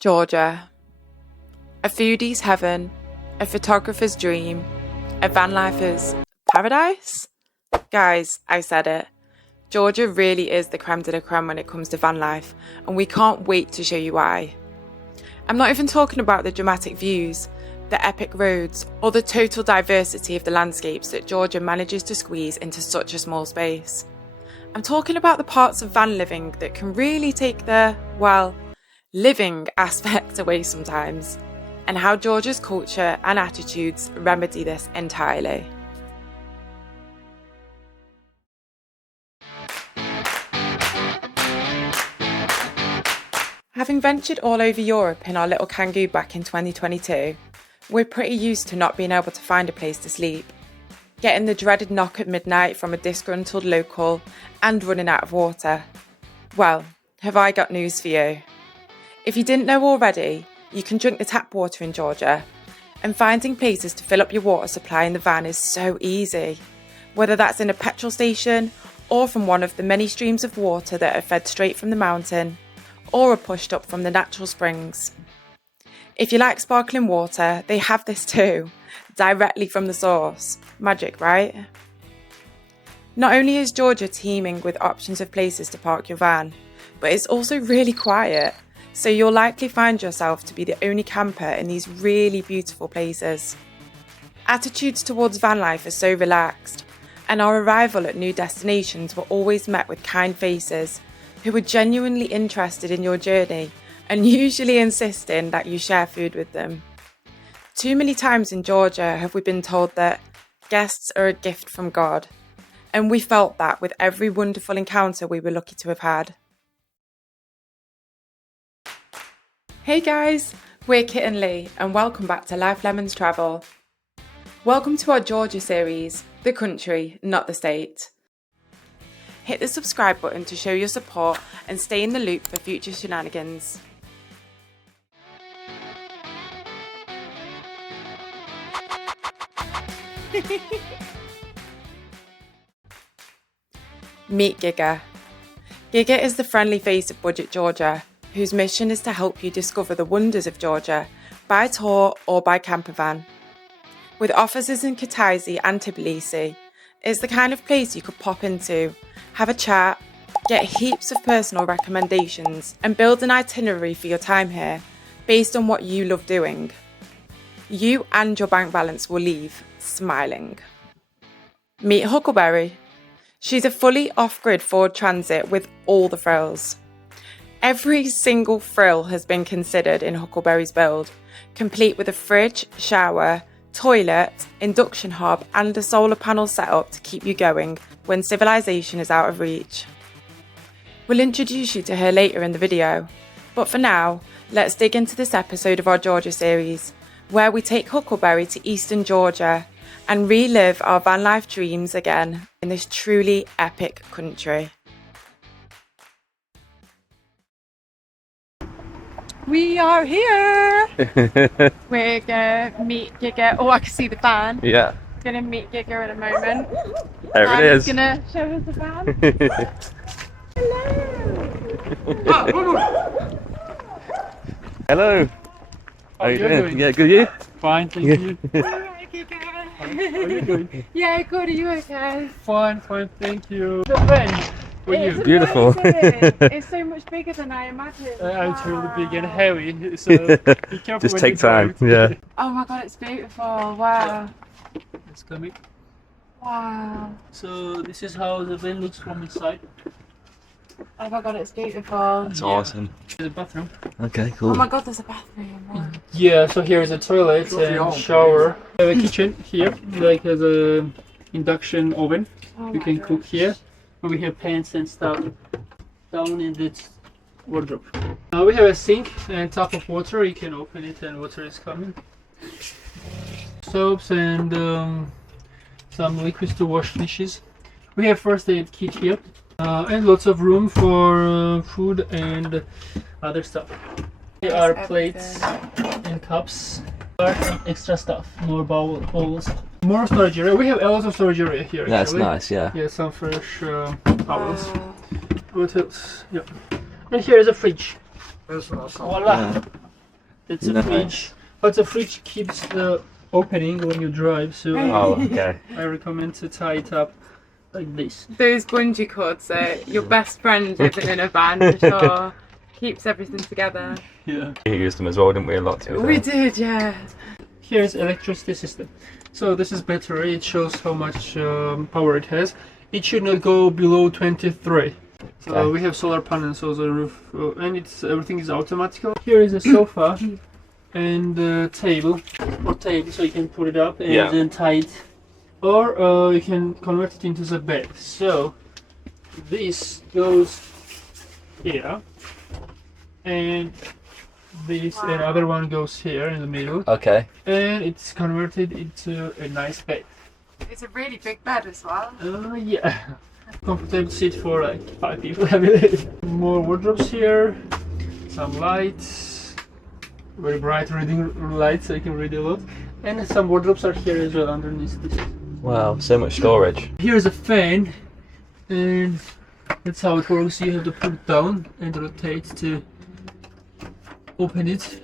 Georgia. A foodie's heaven, a photographer's dream, a van lifer's paradise? Guys, I said it. Georgia really is the creme de la creme when it comes to van life, and we can't wait to show you why. I'm not even talking about the dramatic views, the epic roads, or the total diversity of the landscapes that Georgia manages to squeeze into such a small space. I'm talking about the parts of van living that can really take the, well, living aspect away sometimes, and how Georgia's culture and attitudes remedy this entirely. Having ventured all over Europe in our little Kangoo back in 2022, we're pretty used to not being able to find a place to sleep, getting the dreaded knock at midnight from a disgruntled local, and running out of water. Well, have I got news for you. If you didn't know already, you can drink the tap water in Georgia, and finding places to fill up your water supply in the van is so easy, whether that's in a petrol station or from one of the many streams of water that are fed straight from the mountain or are pushed up from the natural springs. If you like sparkling water, they have this too, directly from the source. Magic, right? Not only is Georgia teeming with options of places to park your van, but it's also really quiet, so you'll likely find yourself to be the only camper in these really beautiful places. Attitudes towards van life are so relaxed, and our arrival at new destinations were always met with kind faces who were genuinely interested in your journey and usually insisting that you share food with them. Too many times in Georgia have we been told that guests are a gift from God, and we felt that with every wonderful encounter we were lucky to have had. Hey guys, we're Kit and Lee, and welcome back to Life Lemons Travel. Welcome to our Georgia series, the country, not the state. Hit the subscribe button to show your support and stay in the loop for future shenanigans. Meet Giga. Giga is the friendly face of Budget Georgia, whose mission is to help you discover the wonders of Georgia by tour or by camper van. With offices in Kutaisi and Tbilisi, it's the kind of place you could pop into, have a chat, get heaps of personal recommendations, and build an itinerary for your time here based on what you love doing. You and your bank balance will leave smiling. Meet Huckleberry. She's a fully off-grid Ford Transit with all the frills. Every single frill has been considered in Huckleberry's build, complete with a fridge, shower, toilet, induction hob, and a solar panel setup to keep you going when civilization is out of reach. We'll introduce you to her later in the video, but for now, let's dig into this episode of our Georgia series, where we take Huckleberry to eastern Georgia and relive our van life dreams again in this truly epic country. We are here! We're gonna meet Giga. Oh, I can see the van. Yeah. Gonna meet Giga in a moment. There it is. He's gonna show us the van. Hello! Hello. How are you doing? Yeah, good. You? Fine, thank you. Alright, Giga. How are you doing? Yeah, good. Are you okay? Fine, thank you. The van for you. It's Beautiful. amazing. It's so much bigger than I imagined. It's really big and heavy, so be careful. Just when take you time. drive. Yeah. Oh my god, it's beautiful. Wow. It's coming. Wow. So this is how the van looks from inside. Oh my god, it's beautiful. That's awesome. There's a bathroom. Okay, Oh cool. my god, there's a bathroom. Wow. Yeah, so here is a toilet and shower. We have a kitchen here, like as a induction oven. Oh You my can gosh. cook here. And we have pans and stuff down in this wardrobe. Now we have a sink and tap of water. You can open it and water is coming. Soaps and some liquids to wash dishes. We have first aid kit here and lots of room for food and other stuff. Here are plates and cups. Extra stuff, more bowls. More storage area. We have a lot of storage area here. That's actually. nice, yeah. Yeah, some fresh towels. What else? Yeah. And here is a fridge. Voila. It's a Nice. fridge, but the fridge keeps the opening when you drive, so Oh, okay. I recommend to tie it up like this. Those bungee cords are your best friend living in a van for sure. Keeps everything together. Yeah. We used them as well, didn't we? A lot too. We did, yeah. Here's electricity system. So this is battery. It shows how much power it has. It should not go below 23. So Okay. we have solar panels on the roof, and everything is automatic. Here is a sofa and a table, so you can put it up and Yeah. then tie it, or you can convert it into the bed. So this goes here, and this another one goes here in the middle, Okay. and it's converted into a nice bed. It's a really big bed as well. Yeah. Comfortable seat for like 5 people, I believe. More wardrobes here, some lights, very bright reading lights, so you can read a lot. And some wardrobes are here as well underneath this. Wow, so much storage. Here's a fan, and that's how it works. You have to put it down and rotate to open it.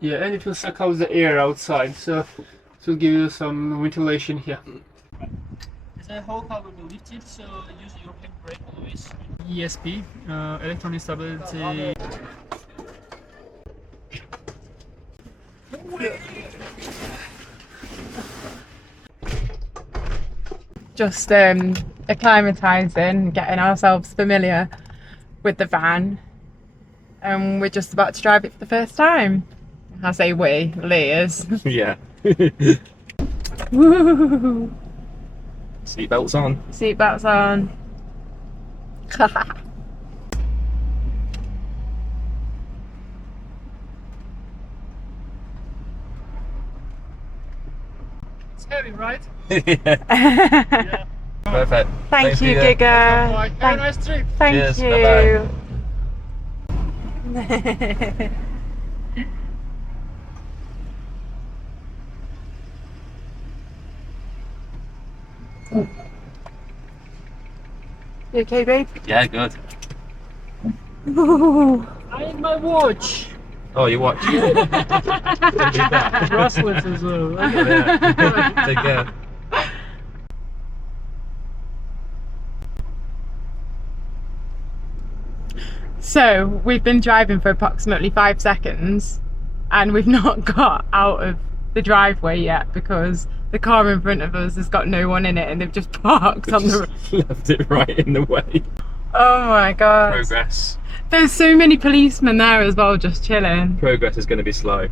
Yeah, and it will suck out the air outside, so it will give you some ventilation here. The whole car will be lifted, so use your handbrake always. ESP, electronic stability. Just acclimatising, getting ourselves familiar with the van. And we're just about to drive it for the first time. I say we, Lee is. Yeah. Woo! Seatbelts on. Seatbelts on. It's heavy, right? Yeah. Perfect. Thank you, Peter. Giga. Have a Thank, nice trip. thank Cheers, you. You okay, babe? Yeah, good. Ooh. I need my watch. Oh, you watch. Bracelets as well. Take care. So we've been driving for approximately 5 seconds and we've not got out of the driveway yet because the car in front of us has got no one in it and they've just parked on the... Left it right in the way. Oh my god. Progress. There's so many policemen there as well, just chilling. Progress is going to be slow.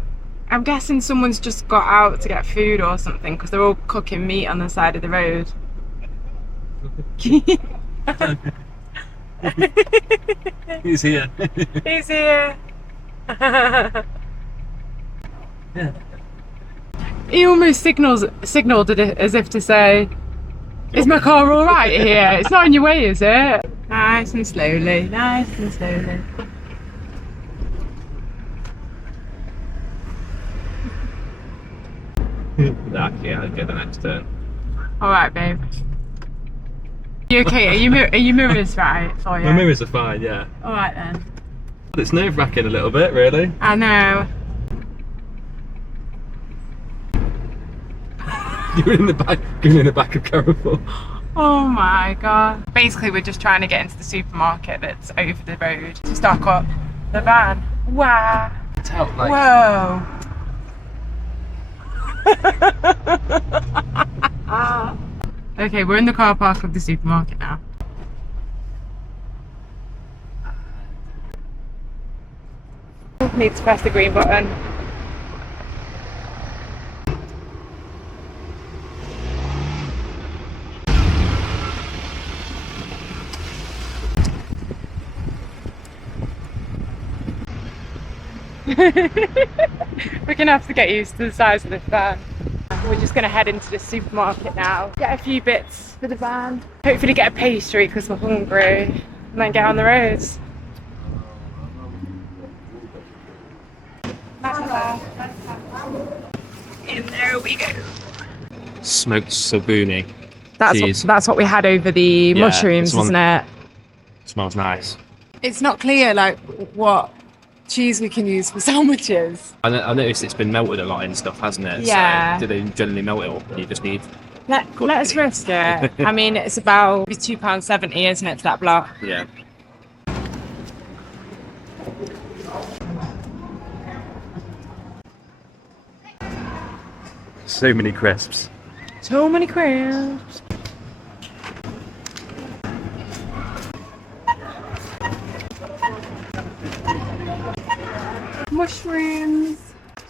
I'm guessing someone's just got out to get food or something because they're all cooking meat on the side of the road. He's here. He's here. Yeah. He almost signalled it as if to say, "Is my car all right here? It's not in your way, is it?" Nice and slowly, nice and slowly. Actually, I'll get the next turn. All right, babe. You okay? Are you mirrors right for you? My mirrors are fine, yeah. All right then. But it's nerve-wracking a little bit, really. I know. You're in the back, going in the back of colourful. Oh my god. Basically, we're just trying to get into the supermarket that's over the road to stock up the van. Wow. Tell, like, Whoa. Okay, we're in the car park of the supermarket now. Need to press the green button. We're gonna have to get used to the size of this van. We're just gonna head into the supermarket now, get a few bits for the van, hopefully get a pastry because we're hungry, and then get on the roads. And there we go. smoked sabuni. Cheese. That's what we had over the Yeah, mushrooms, this one- isn't it? Smells nice. It's not clear like what cheese we can use for sandwiches. I noticed it's been melted a lot in stuff, hasn't it? Yeah. So do they generally melt it up? You just need... Let us risk it. I mean, it's about £2.70, isn't it, for that block? Yeah. So many crisps. So many crisps. Mushrooms.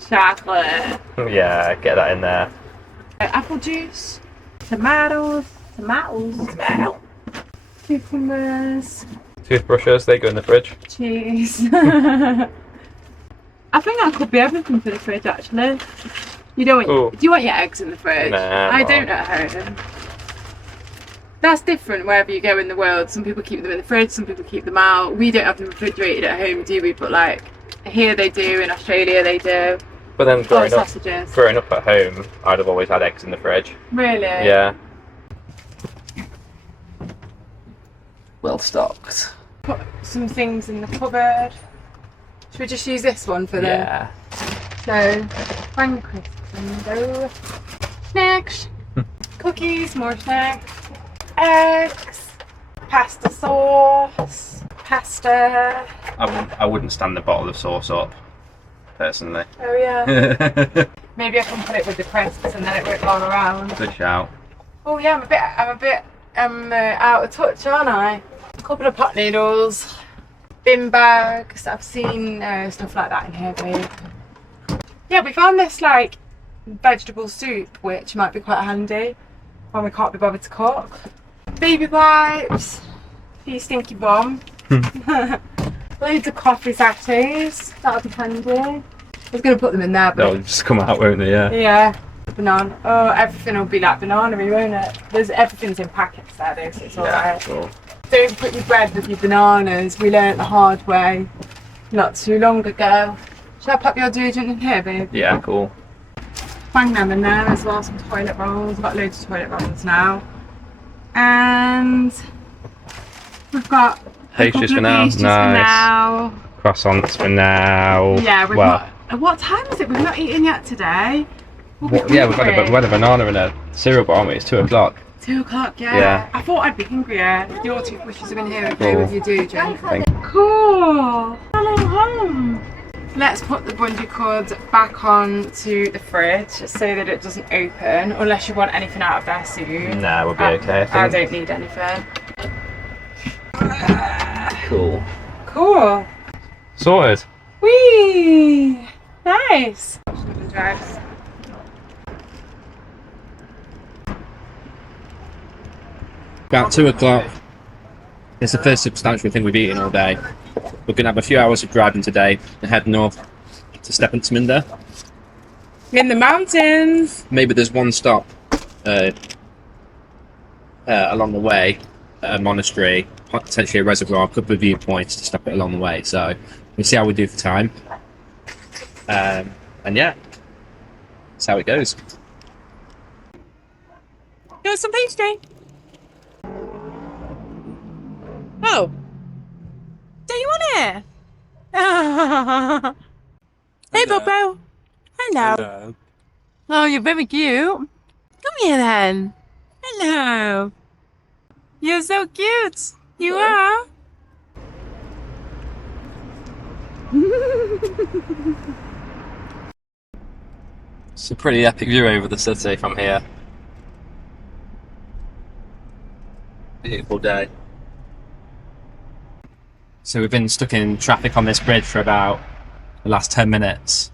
Chocolate. Yeah, get that in there. Apple juice. Tomatoes. Cucumbers. Toothbrushes, they go in the fridge. Cheese. I think that could be everything for the fridge, actually. You don't want, do you want your eggs in the fridge? Nah, I don't at home. That's different wherever you go in the world. Some people keep them in the fridge, some people keep them out. We don't have them refrigerated at home, do we? But like here they do, in Australia they do. But then growing up at home, I'd have always had eggs in the fridge. Really? Yeah. Well stocked. Put some things in the cupboard. Should we just use this one for Yeah. So, bang crisps and go. Snacks. Cookies, more snacks. Eggs. Pasta sauce. Pasta. I wouldn't stand the bottle of sauce up, personally. Oh yeah. Maybe I can put it with the crisps and then it won't roll around. Good shout. Oh yeah, I'm a bit out of touch, aren't I? A couple of pot noodles, bin bags. I've seen stuff like that in here, babe. Yeah, we found this like vegetable soup, which might be quite handy when we can't be bothered to cook. Baby wipes, a few stinky bum, loads of coffee sachets. That'll be handy. I was going to put them in there, but They'll just come out, won't they? Yeah. yeah. Banana. Oh, everything will be like banana-y, won't it? Everything's in packets there, though, so it's alright. Cool. Don't put your bread with your bananas. We learnt the hard way not too long ago. Should I pop your detergent in here, babe? Yeah, cool. Bang them in there as well, some toilet rolls. I've got loads of toilet rolls now. And we've got Pastries for now. Nice. Nice. Croissants for now. Yeah, we've got... What time is it? We've not eaten yet today. Yeah, we've had a banana and a cereal bar, aren't we? It's 2 o'clock. 2 o'clock, yeah. I thought I'd be hungrier. Your toothbrushes are in here with Cool. with your detergent. Thank you. Cool. Hello, home. Let's put the bungee cords back on to the fridge so that it doesn't open, unless you want anything out of there soon. Nah, we'll be okay, I think. I don't need anything. Cool. Cool. Sorted. Whee! Nice. About 2 o'clock. It's the first substantial thing we've eaten all day. We're going to have a few hours of driving today and head north to Stepantsminda. In the mountains. Maybe there's one stop along the way, a monastery, potentially a reservoir, a couple of viewpoints to stop it along the way. So we'll see how we do for time. And yeah, that's how it goes. You want some pastry? Oh. Do you want it? Hey, Bobo. Hello. Oh, you're very cute. Come here, then. Hello. You're so cute. You are. It's a pretty epic view over the city from here. Beautiful day. So we've been stuck in traffic on this bridge for about the last 10 minutes.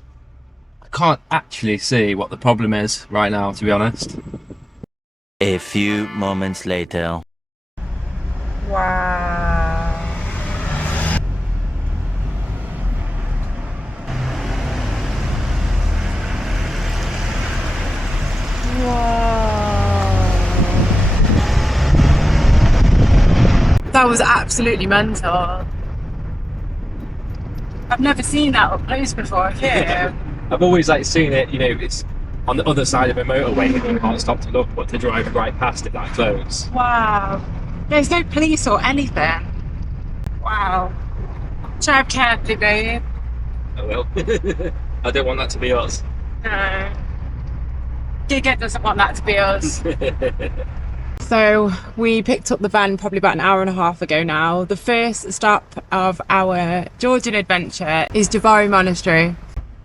I can't actually see what the problem is right now, to be honest. A few moments later. Wow. That was absolutely mental. I've never seen that up close before, have you? I've always seen it, it's on the other side of a motorway and you can't stop to look, but to drive right past it that close. Wow. There's no police or anything. Wow. Drive carefully, babe. I will. I don't want that to be us. No. Giga doesn't want that to be us. So we picked up the van probably about an hour and a half ago now. The first stop of our Georgian adventure is Jvari Monastery.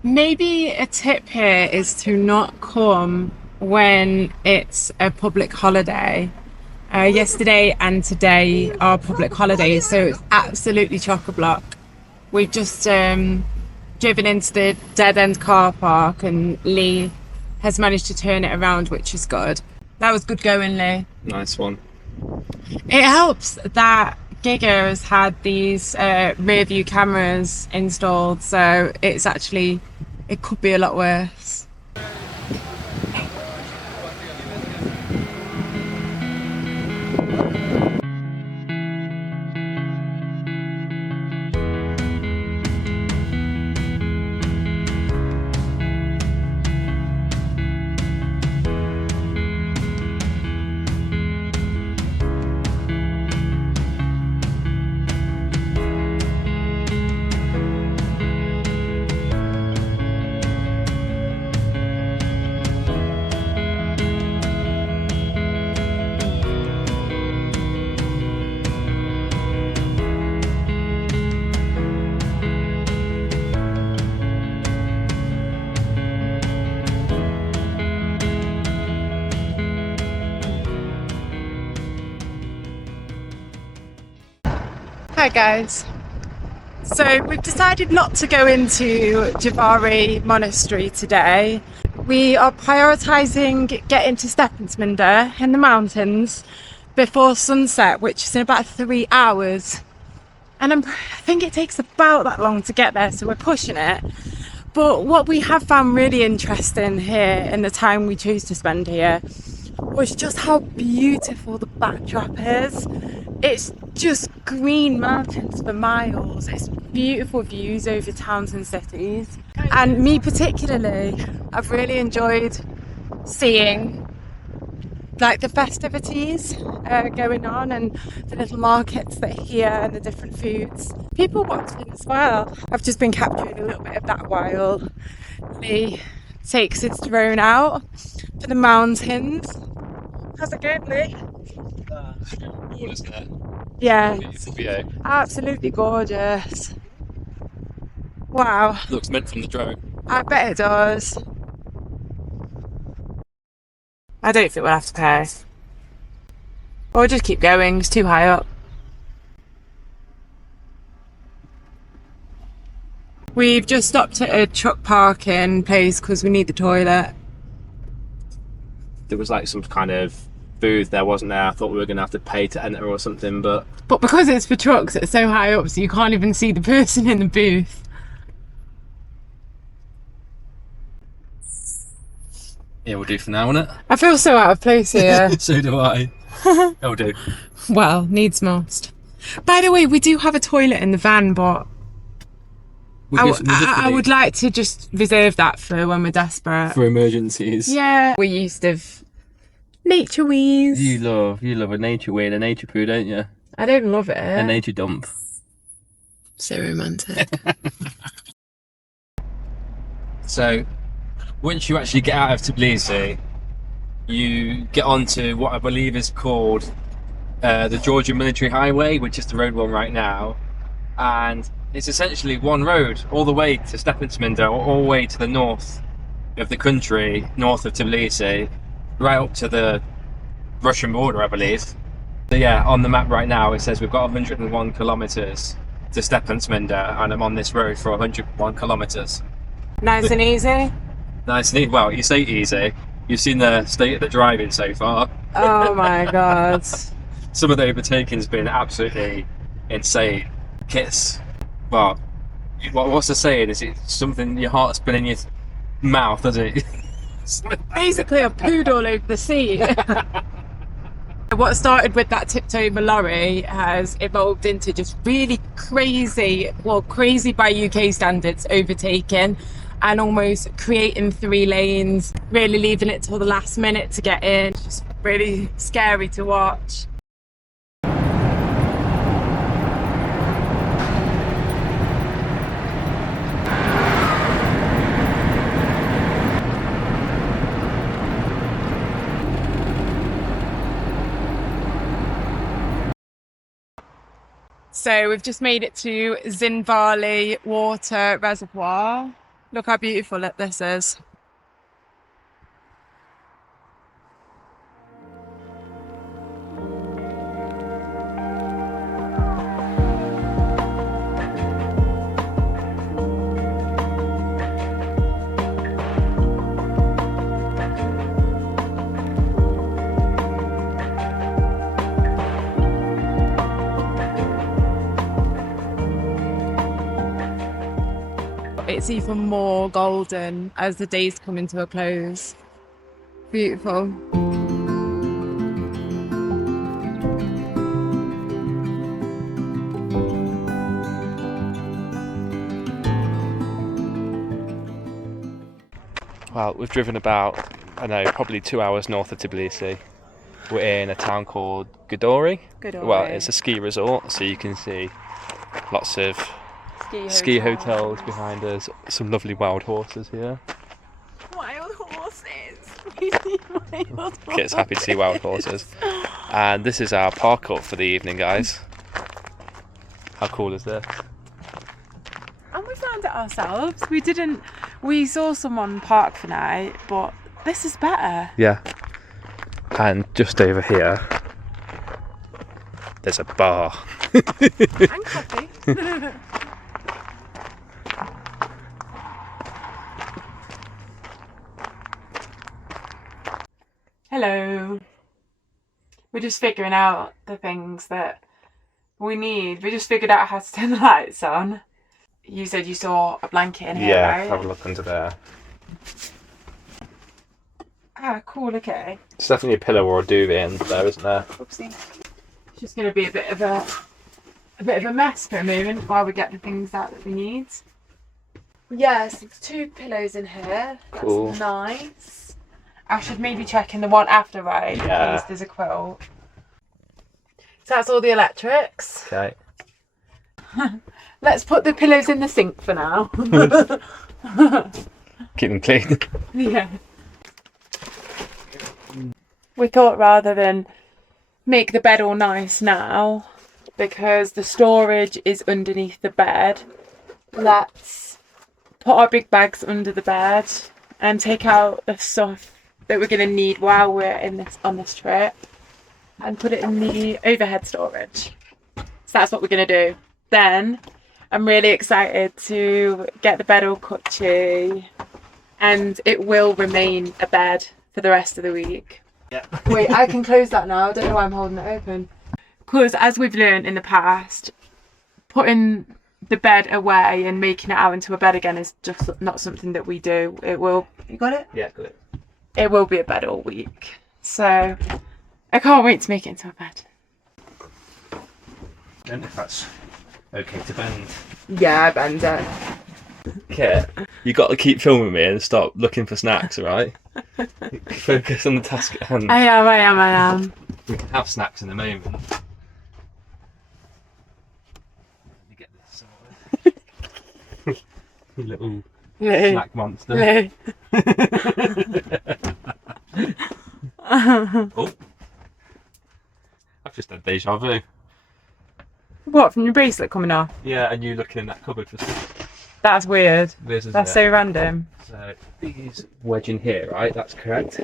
Maybe a tip here is to not come when it's a public holiday. Yesterday and today are public holidays, so it's absolutely chock-a-block. We've just driven into the dead-end car park and Lee has managed to turn it around, which is good. That was good going, Lee. Nice one. It helps that Giga has had these rear view cameras installed, so it's actually, it could be a lot worse. Hi guys. So we've decided not to go into Jvari Monastery today. We are prioritising getting to Stepantsminda in the mountains before sunset, which is in about 3 hours. And I think it takes about that long to get there, so we're pushing it. But what we have found really interesting here in the time we choose to spend here was just how beautiful the backdrop is. It's just green mountains for miles. It's beautiful views over towns and cities. And me particularly, I've really enjoyed seeing like the festivities going on and the little markets that are here and the different foods. People watching as well. I've just been capturing a little bit of that while Lee takes his drone out for the mountains. How's it going, Lee? Cool, isn't it? Yeah, Beautiful view. absolutely gorgeous. Wow. Looks mint from the drone. I bet it does. I don't think we'll have to pay. Or we'll just keep going, it's too high up. We've just stopped at a truck parking place because we need the toilet. There was like some kind of booth there, wasn't there? I thought we were going to have to pay to enter or something, but because it's for trucks, it's so high up, so you can't even see the person in the booth. yeah, we'll do for now, won't it? I feel so out of place here. So do I. It'll do. Well, needs must. By the way, we do have a toilet in the van, but I would like to just reserve that for when we're desperate. For emergencies. Yeah. We're used to nature wees. You love a nature wee and a nature poo, don't you? I don't love it. A nature dump. So romantic. So, once you actually get out of Tbilisi, you get onto what I believe is called the Georgian Military Highway, which is the road we're on right now. And it's essentially one road all the way to Stepantsminda, or all the way to the north of the country, north of Tbilisi, right up to the Russian border, I believe. So yeah, on the map right now it says we've got 101 kilometres to Stepantsminda, and I'm on this road for 101 kilometres. Nice and easy. Nice and easy. Well, you say easy. You've seen the state of the driving so far. Oh my god. Some of the overtaking's been absolutely insane. Kiss. Well, what's the saying? Is it something your heart's been in your mouth, has it? Basically, I pooed all over the seat. What started with that tipped over lorry has evolved into just really crazy, well, crazy by UK standards, overtaking and almost creating 3 lanes, really leaving it till the last minute to get in. Just really scary to watch. So we've just made it to Zhinvali Water Reservoir. Look how beautiful this is. It's even more golden as the days come into a close. Beautiful. Well, we've driven about, I don't know, probably 2 hours north of Tbilisi. We're in a town called Gudauri. Well, it's a ski resort, so you can see lots of ski hotels behind us. Some lovely wild horses here. Wild horses. Wild Kit's happy to see wild horses. And this is our park up for the evening, guys. How cool is this? And we found it ourselves. We saw someone park for night, but this is better. Yeah. And just over here, there's a bar. And coffee. Hello. We're just figuring out the things that we need. We just figured out how to turn the lights on. You said you saw a blanket in here, right? Have a look under there. Ah, cool, okay. There's definitely a pillow or a duvet in there, isn't there? Oopsie. It's just going to be a bit of a mess for a moment while we get the things out that we need. Yes, there's 2 pillows in here. Cool. That's nice. I should maybe check in the one after, right? Yeah. Because there's a quilt. So that's all the electrics. Okay. Let's put the pillows in the sink for now. Keep them clean. Yeah. We thought rather than make the bed all nice now, because the storage is underneath the bed, let's put our big bags under the bed and take out the stuff that we're going to need while we're on this trip and put it in the overhead storage. So that's what we're going to do. Then I'm really excited to get the bed all cutchy, and it will remain a bed for the rest of the week. Yeah. Wait, I can close that now. I don't know why I'm holding it open. Because as we've learned in the past, putting the bed away and making it out into a bed again is just not something that we do. It will... You got it? Yeah, got it. It will be a bed all week. So I can't wait to make it into a bed. And if that's okay to bend. Yeah, I bend it. Kit, you got to keep filming me and stop looking for snacks, alright? Focus on the task at hand. I am. We can have snacks in a moment. Let me get this sorted. You little snack monster. Oh. I've just had deja vu. What, from your bracelet coming off? Yeah, and you looking in that cupboard for stuff. That's weird. Isn't That's it? so random. So these wedge in here, right? That's correct.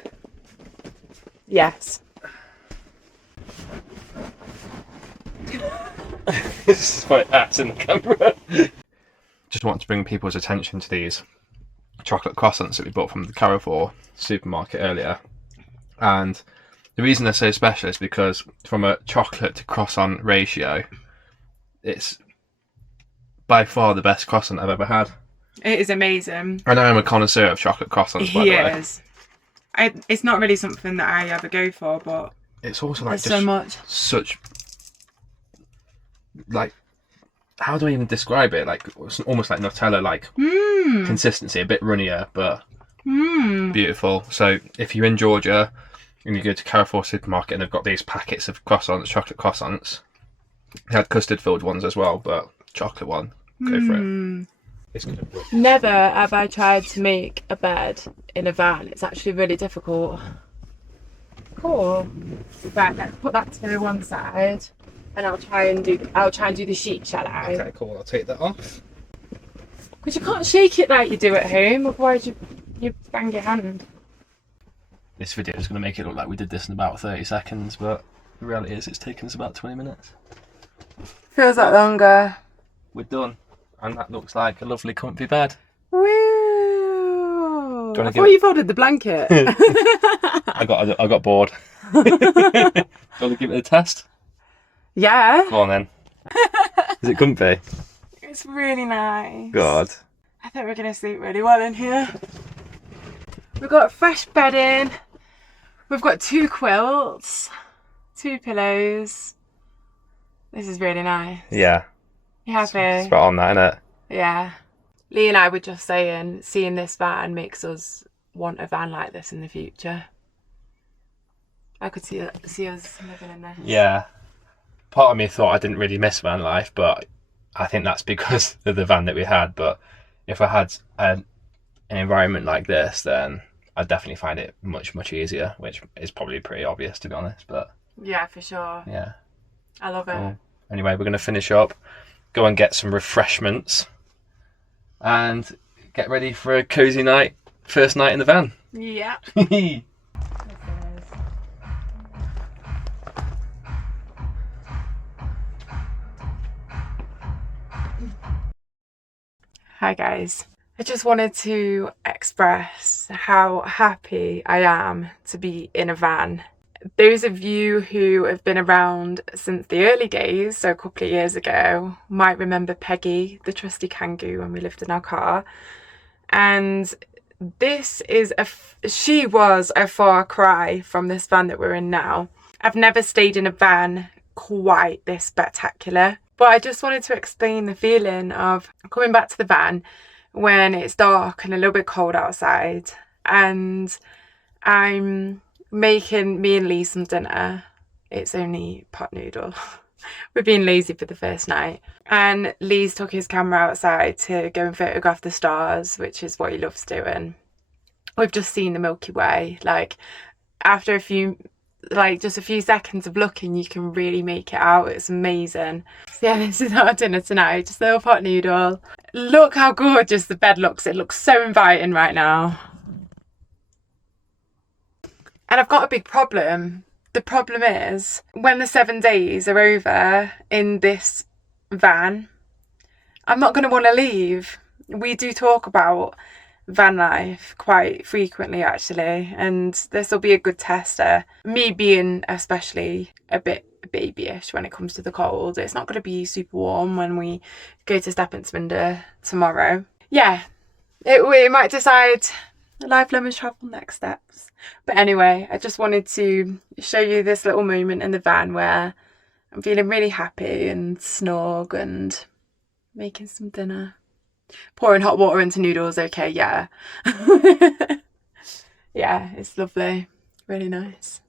Yes. This is my ass in the camera. Just want to bring people's attention to these chocolate croissants that we bought from the Carrefour supermarket earlier. And the reason they're so special is because from a chocolate to croissant ratio, it's by far the best croissant I've ever had. It is amazing. I know I'm a connoisseur of chocolate croissants, by the way. He is. It's not really something that I ever go for, but It's also like there's just so much. such, like, how do I even describe it? Like, it's almost like Nutella, like consistency, a bit runnier, but beautiful. So if you're in Georgia and you go to Carrefour supermarket and they've got these packets of croissants, chocolate croissants, they had custard filled ones as well, but chocolate one, go for it. It's gonna work. Never have I tried to make a bed in a van. It's actually really difficult. Cool. Right, let's put that to one side. and I'll try and do the sheet, shall I? Okay, cool. I'll take that off. Because you can't shake it like you do at home, otherwise you bang your hand. This video is going to make it look like we did this in about 30 seconds, but the reality is it's taken us about 20 minutes. Feels like longer. We're done. And that looks like a lovely comfy bed. Woo! I give thought you folded the blanket. I got bored. Do you want to give it a test? Yeah. Go on then. Is it comfy? It's really nice. God. I think we're going to sleep really well in here. We've got fresh bedding. We've got 2 quilts, 2 pillows. This is really nice. Yeah. You happy? It's right on that, innit? Yeah. Lee and I were just saying, seeing this van makes us want a van like this in the future. I could see us living in this. Yeah. Part of me thought I didn't really miss van life, but I think that's because of the van that we had. But if I had an environment like this, then I'd definitely find it much, much easier, which is probably pretty obvious, to be honest. But yeah, for sure. Yeah. I love it. Cool. Anyway, we're going to finish up, go and get some refreshments, and get ready for a cosy night, first night in the van. Yeah. Hi guys. I just wanted to express how happy I am to be in a van. Those of you who have been around since the early days, so a couple of years ago, might remember Peggy, the trusty Kangoo, when we lived in our car. And she was a far cry from this van that we're in now. I've never stayed in a van quite this spectacular, but I just wanted to explain the feeling of coming back to the van when it's dark and a little bit cold outside, and I'm making me and Lee some dinner. It's only pot noodle. We're being lazy for the first night, and Lee's took his camera outside to go and photograph the stars, which is what he loves doing. We've just seen the Milky Way. Like, after just a few seconds of looking, you can really make it out. It's amazing. So yeah, this is our dinner tonight. Just a little pot noodle. Look how gorgeous the bed looks. It looks so inviting right now. And I've got a big problem. The problem is, when the 7 days are over in this van, I'm not going to want to leave. We do talk about van life quite frequently, actually, and this will be a good tester. Me being especially a bit babyish when it comes to the cold. It's not going to be super warm when we go to Stepantsminda tomorrow. Yeah, we might decide life lemons travel next steps. But anyway, I just wanted to show you this little moment in the van where I'm feeling really happy and snog and making some dinner. Pouring hot water into noodles, okay, yeah. Yeah, it's lovely. Really nice.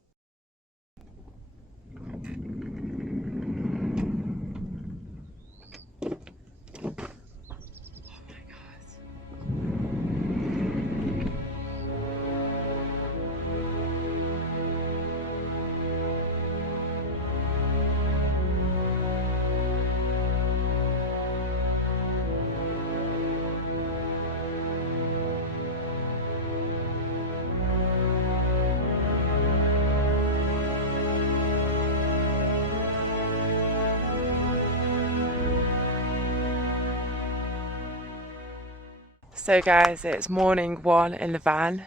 So guys, it's morning 1 in the van.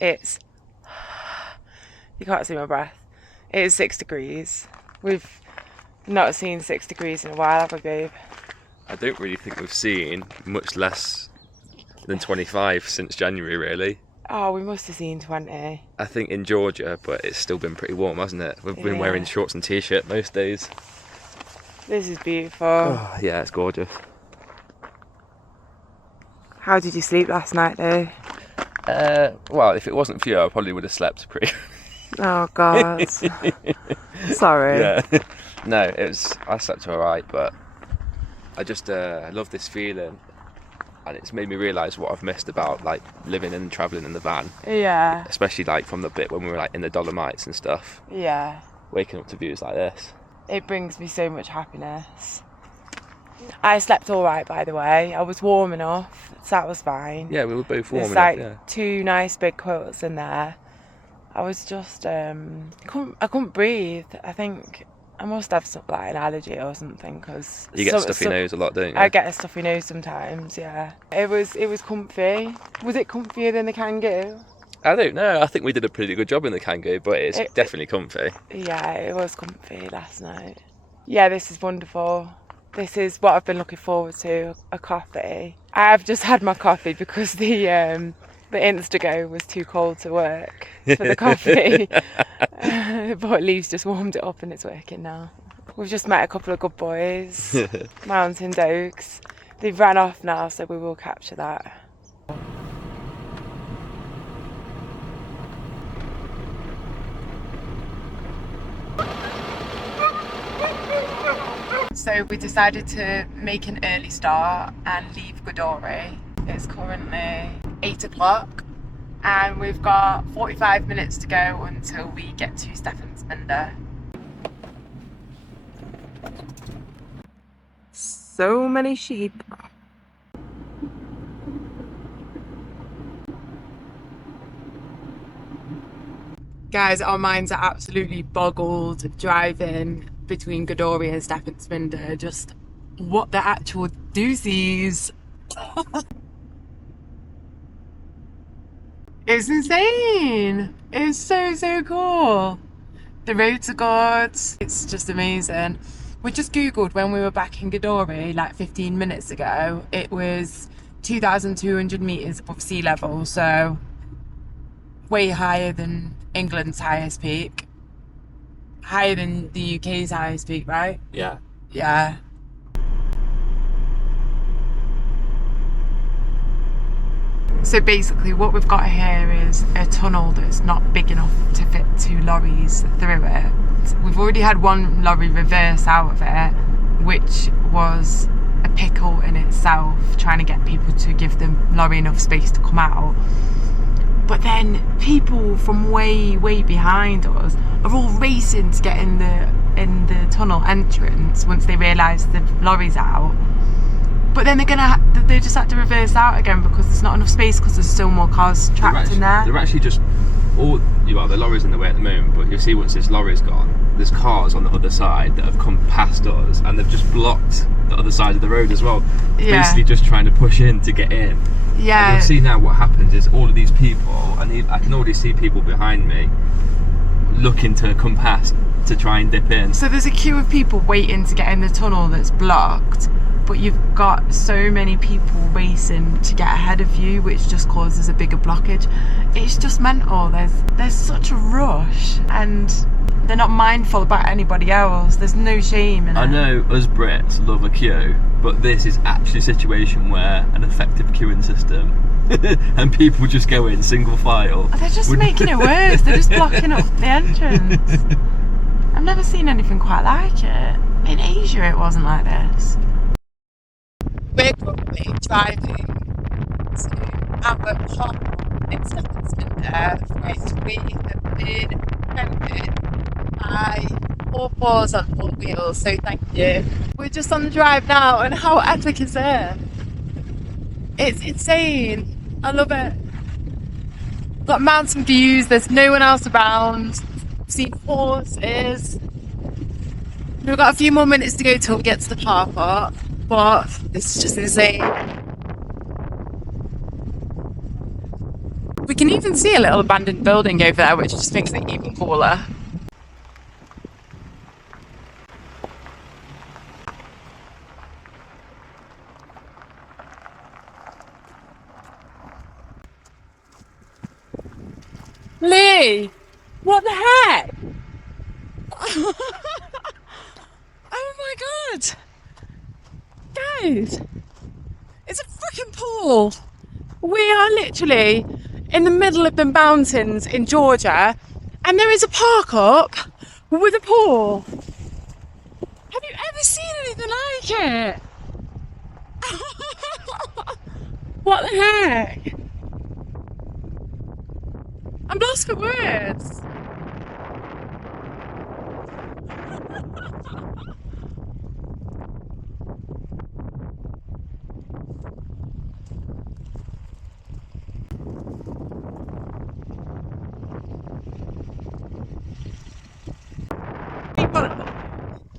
It's, you can't see my breath. It is 6 degrees. We've not seen 6 degrees in a while, have we, babe? I don't really think we've seen much less than 25 since January, really. Oh, we must have seen 20. I think in Georgia, but it's still been pretty warm, hasn't it? We've been wearing shorts and t-shirt most days. This is beautiful. Oh, yeah, it's gorgeous. How did you sleep last night, though? Well, if it wasn't for you, I probably would have slept pretty. Oh God. Sorry. Yeah. No, I slept alright, but I just love this feeling, and it's made me realise what I've missed about like living and travelling in the van. Yeah. Especially like from the bit when we were like in the Dolomites and stuff. Yeah. Waking up to views like this. It brings me so much happiness. I slept all right, by the way. I was warm enough, so that was fine. Yeah, we were both warm There's enough, like 2 nice big quilts in there. I was just, I couldn't breathe. I think I must have something like an allergy or something, because You get stuffy nose a lot, don't you? I get a stuffy nose sometimes. Yeah, it was comfy. Was it comfier than the Kangoo? I don't know. I think we did a pretty good job in the Kangoo, but it's definitely comfy. Yeah, it was comfy last night. Yeah, this is wonderful. This is what I've been looking forward to, a coffee. I have just had my coffee because the Instago was too cold to work for the coffee. But Lee's just warmed it up and it's working now. We've just met a couple of good boys, mountain dogs. They've ran off now, so we will capture that. So we decided to make an early start and leave Gudauri. It's currently 8 o'clock and we've got 45 minutes to go until we get to Stepantsminda. So many sheep. Guys, our minds are absolutely boggled driving between Gudauri and Stepantsminda. Just what the actual doozies. It's insane. It's so cool. The roads are good. It's just amazing. We just googled when we were back in Gudauri like 15 minutes ago. It was 2,200 meters above sea level, so way higher than England's highest peak. Higher than the UK's highest peak, right? Yeah. Yeah. So basically what we've got here is a tunnel that's not big enough to fit 2 lorries through it. We've already had 1 lorry reverse out of it, which was a pickle in itself, trying to get people to give the lorry enough space to come out. But then people from way behind us are all racing to get in the tunnel entrance once they realise the lorry's out. But then they just have to reverse out again because there's not enough space because there's still more cars trapped in there. They're actually just the lorry's in the way at the moment, but you'll see once this lorry's gone, there's cars on the other side that have come past us and they've just blocked the other side of the road as well. Yeah. Basically just trying to push in to get in. Yeah. And you'll see now what happens is all of these people, and I can already see people behind me looking to come past to try and dip in. So there's a queue of people waiting to get in the tunnel that's blocked, but you've got so many people racing to get ahead of you, which just causes a bigger blockage. It's just mental. There's such a rush and they're not mindful about anybody else. There's no shame in it. I know us Brits love a queue, but this is actually a situation where an effective queuing system and people just go in single file. They're just making it worse. They're just blocking up the entrance. I've never seen anything quite like it. In Asia it wasn't like this. We're currently driving to our home in Stepantsminda, which we have been rented by 4x4s on 4 wheels, so thank you. We're just on the drive now, and how epic is it? It's insane. I love it. Got mountain views, there's no one else around. Seen horses. We've got a few more minutes to go till we get to the car park, but it's just insane. We can even see a little abandoned building over there, which just makes it even cooler. Lee! What the heck? Oh my god! Guys! It's a freaking pool! We are literally in the middle of the mountains in Georgia, and there is a park up with a pool. Have you ever seen anything like it? What the heck? I'm lost for words.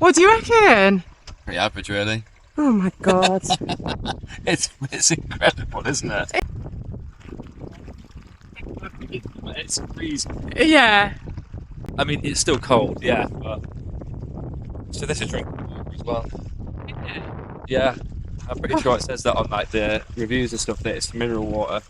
What do you reckon? Pretty average, really. Oh my god. It's incredible, isn't it? It's freezing. Yeah. I mean, it's still cold, yeah, but... So this is drinkable water as well. Yeah, I'm pretty sure it says that on like the reviews and stuff that it's mineral water.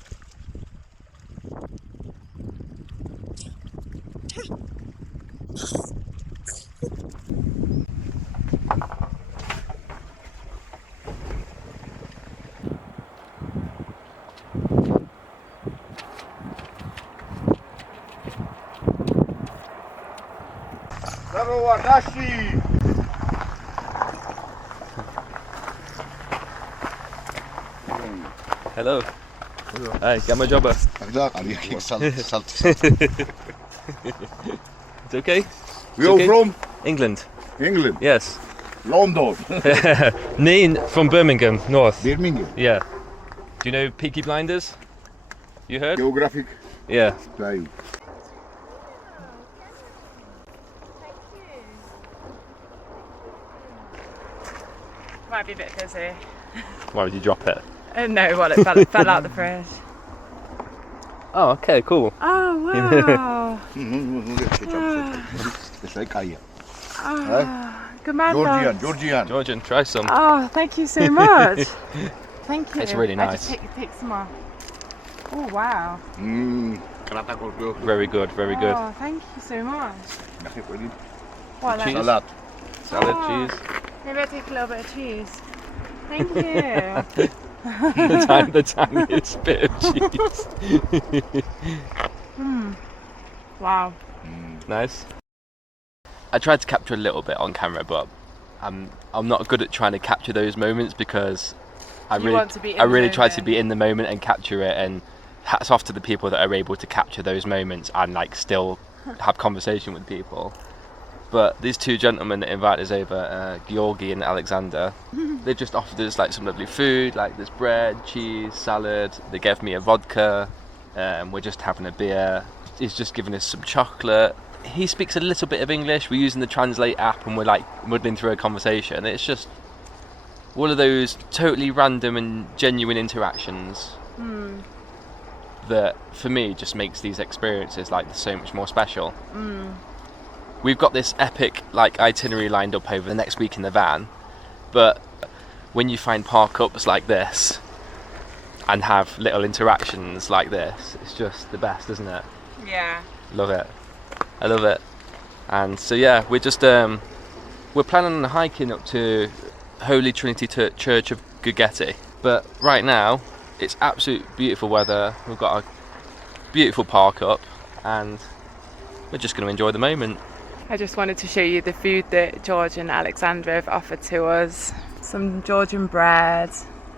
Hello. Hi, gamma jobber. It's okay? Where are you from? England. England. Yes. London. From Birmingham, North. Birmingham. Yeah. Do you know Peaky Blinders? You heard? Geographic Yeah. style. Might be a bit busy. Why would you drop it? No, well, it fell out the fridge. Oh, okay, cool. Oh, wow. It's like I Good man. Georgian, try some. Oh, thank you so much. Thank you. It's really I nice. just pick some off. Oh, wow. Very good, very good. Oh, thank you so much. What, like, Cheese? Salad. Salad, Oh. cheese. Maybe I'll take a little bit of cheese. Thank you. the tiniest bit of cheese. Wow. Nice. I tried to capture a little bit on camera, but I'm not good at trying to capture those moments because I Want to be in I the really try to moment. be in the moment and capture it. And hats off to the people that are able to capture those moments and like still have conversation with people. But these two gentlemen that invited us over, Georgi and Alexander, they just offered us like some lovely food, like there's bread, cheese, salad. They gave me a vodka. We're just having a beer. He's just giving us some chocolate. He speaks a little bit of English. We're using the Translate app and we're like muddling through a conversation. It's just one of those totally random and genuine interactions that for me just makes these experiences like so much more special. We've got this epic like itinerary lined up over the next week in the van, but when you find park-ups like this and have little interactions like this, it's just the best, isn't it? Yeah. Love it. I love it. And so yeah, we're just we're planning on hiking up to Holy Trinity Church of Gergeti. But right now it's absolute beautiful weather. We've got a beautiful park up and we're just going to enjoy the moment. I just wanted to show you the food that George and Alexandra have offered to us. Some Georgian bread,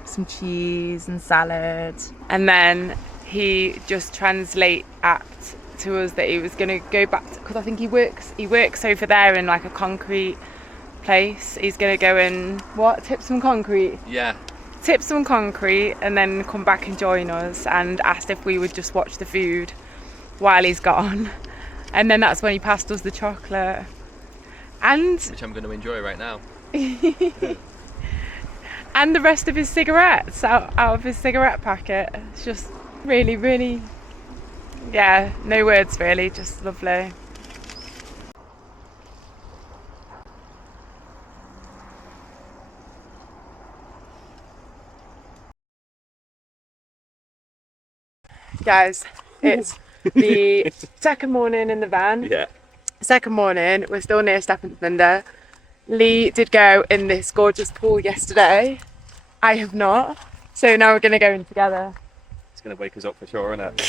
some cheese and salad. And then he just translate apped to us that he was going to go back because I think he works over there in like a concrete place. He's going to go and tip some concrete and then come back and join us, and asked if we would just watch the food while he's gone. And then that's when he passed us the chocolate, and Which I'm going to enjoy right now. and the rest of his cigarettes out of his cigarette packet. It's just really, really, yeah, no words really, just lovely. Guys, it's the second morning in the van. Yeah. Second morning, we're still near Stepantsminda. Lee did go in this gorgeous pool yesterday. I have not. So now we're going to go in together. It's going to wake us up for sure, isn't it?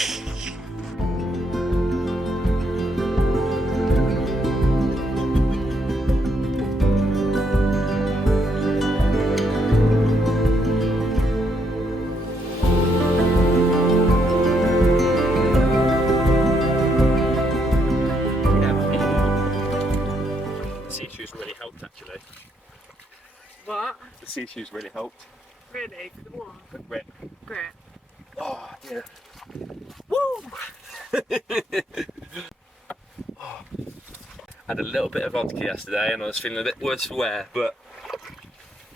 Sea shoes really helped actually. What? The sea shoes really helped. Really? Good one. Good grip. Great. Oh, yeah. Woo! Had a little bit of vodka yesterday and I was feeling a bit worse for wear, but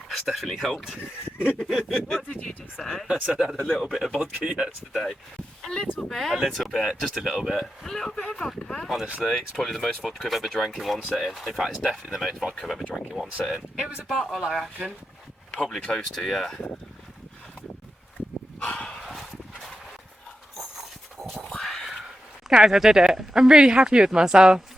it's definitely helped. What did you just say? I said I had a little bit of vodka yesterday. A little bit? A little bit, just a little bit. A little bit of vodka? Honestly, it's probably the most vodka I've ever drank in one sitting. In fact, it's definitely the most vodka I've ever drank in one sitting. It was a bottle, I reckon. Probably close to, yeah. Guys, I did it. I'm really happy with myself.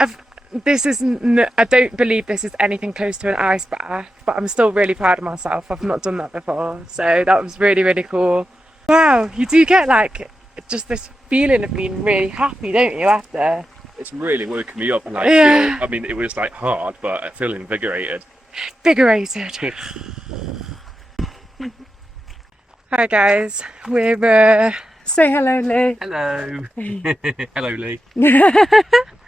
I don't believe this is anything close to an ice bath, but I'm still really proud of myself. I've not done that before, so that was really, really cool. Wow, you do get like just this feeling of being really happy, don't you, after? It's really woken me up and Yeah. I mean, it was like hard, but I feel invigorated. Invigorated. Hi guys, we're say hello, Lee. Hello. Hello, Lee.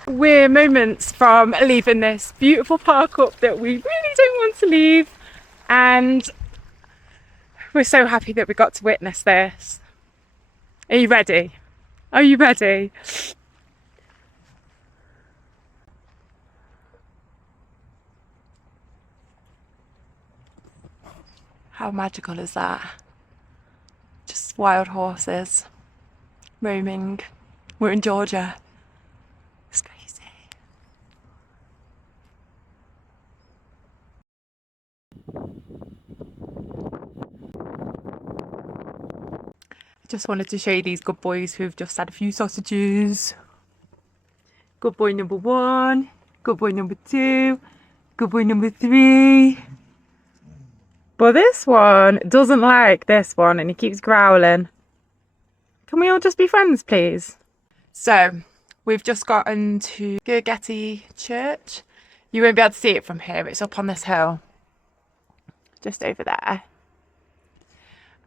We're moments from leaving this beautiful park up that we really don't want to leave, and we're so happy that we got to witness this. Are you ready? Are you ready? How magical is that? Just wild horses roaming. We're in Georgia. It's crazy. I just wanted to show you these good boys who've just had a few sausages. Good boy number 1, good boy number 2, good boy number 3. But this one doesn't like this one and he keeps growling. Can we all just be friends, please? So, we've just gotten to Gergeti Church. You won't be able to see it from here, it's up on this hill. Just over there.